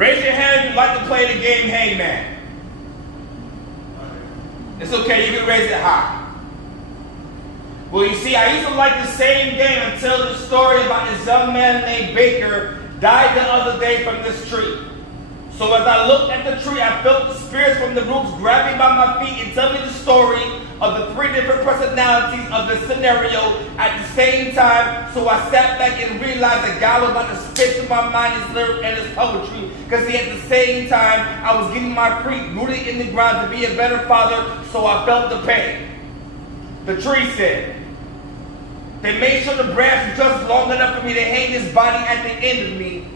Raise your hand if you'd like to play the game Hangman. It's okay, you can raise it high. Well, you see, I used to like the same game until the story about this young man named Baker died the other day from this tree. So as I looked at the tree, I felt the spirits from the roots grab me by my feet and tell me the story of the three different personalities of the scenario at the same time. So I sat back and realized that God was about to spit through my mind his lyric and his poetry. Because at the same time, I was getting my feet rooted in the ground to be a better father, so I felt the pain. The tree said, they made sure the branch was just long enough for me to hang his body at the end of me,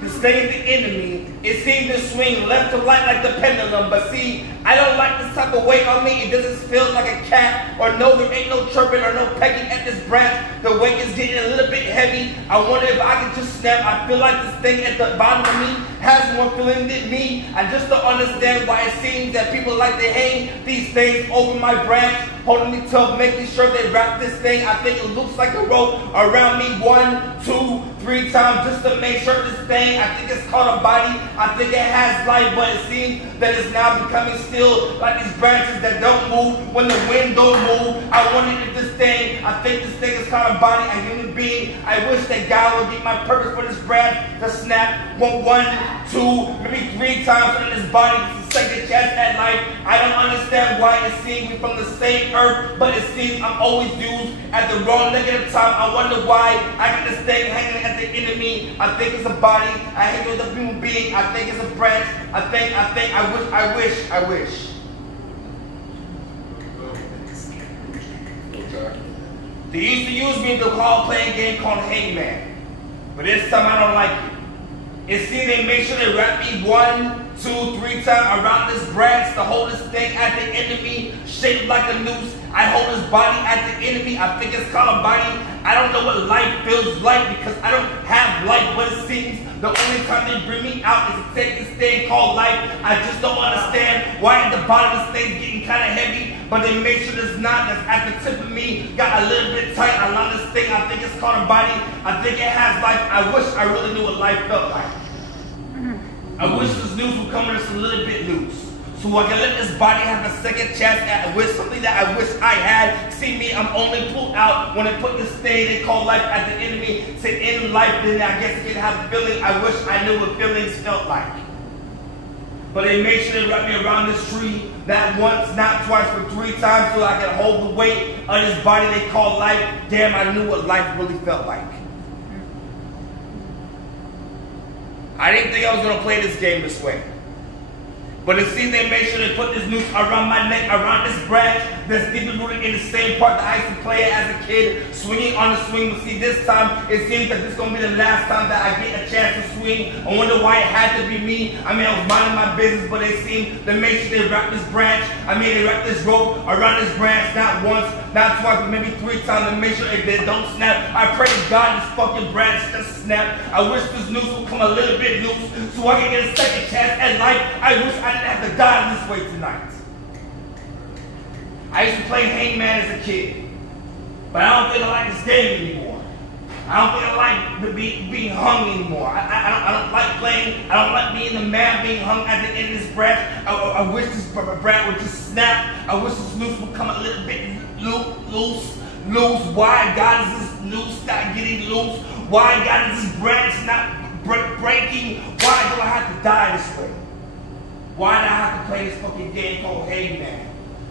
to stay at the end of me. It seemed to swing left to right like the pendulum, but see, I don't like this type of weight on me. It doesn't feel like a cat, or no, there ain't no chirping or no pecking at this branch. The weight is getting a little bit heavy. I wonder if I can just snap. I feel like this thing at the bottom of me has more feeling than me. I just don't understand why it seems that people like to hang these things over my branch, holding me tough, making sure they wrap this thing. I think it looks like a rope around me 1, 2, 3 times just to make sure this thing, I think it's called a body. I think it has life, but it seems that it's now becoming still like these branches that don't move when the wind don't move. I wonder if this thing, I think this thing is called a body, a human being. I wish that God would get my purpose for this branch to snap 1, 2, maybe 3 times so that this body gets a second chance at life. I don't understand why it seems we from the same earth, but it seems I'm always used at the wrong negative time. I wonder why I got this thing hanging at the end of me. I think it's a body. I hang with a human being. I think it's a branch. I wish. They used to use me to call playing a game called Hangman, but this time I don't like it. It seems they make sure they wrap me 1, 2, 3 times around this branch to hold this thing at the end of me, shaped like a noose. I hold this body at the end of me. I think it's called a body. I don't know what life feels like because I don't have life, but it seems the only time they bring me out is to take this thing called life. I just don't understand why at the bottom this thing's getting kind of heavy, but they make sure this knot that's at the tip of me got a little bit tight around this thing. I think it's called a body. I think it has life. I wish I really knew what life felt like. I wish this noose would come just a little bit loose, so I can let this body have a second chance at with something that I wish I had. See me, I'm only pulled out when they put this thing they call life at the end of me to end life. Then I guess I can have a feeling. I wish I knew what feelings felt like. But they made sure they wrap me around this tree, not once, not twice, but 3 times so I can hold the weight of this body they call life. Damn, I knew what life really felt like. I didn't think I was going to play this game this way. But it seems they made sure they put this noose around my neck, around this branch that's deeply rooted in the same part that I used to play as a kid, swinging on the swing. But see, this time, it seems that this is going to be the last time that I get a chance to swing. I wonder why it had to be me. I mean, I was minding my business, but it seemed they made sure they wrapped this branch. I mean, they wrapped this rope around this branch, not once, not twice, but maybe 3 times to make sure they don't snap. I pray to God this fucking branch just snap. I wish this noose would come a little bit loose so I can get a second chance at life. I wish I didn't have to die this way tonight. I used to play Hangman as a kid, but I don't think I like this game anymore. I don't think I like being hung anymore. I don't like playing. I don't like being the man being hung at the end of this branch. I wish this branch would just snap. I wish this noose would come a little bit loose. Why God is this noose not getting loose? Why God is this branch not breaking? Why do I have to die this way? Why did I have to play this fucking game called Hangman?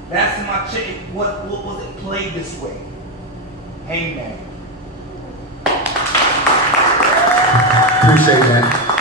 That's my chick. What was it played this way? Hangman. Appreciate that.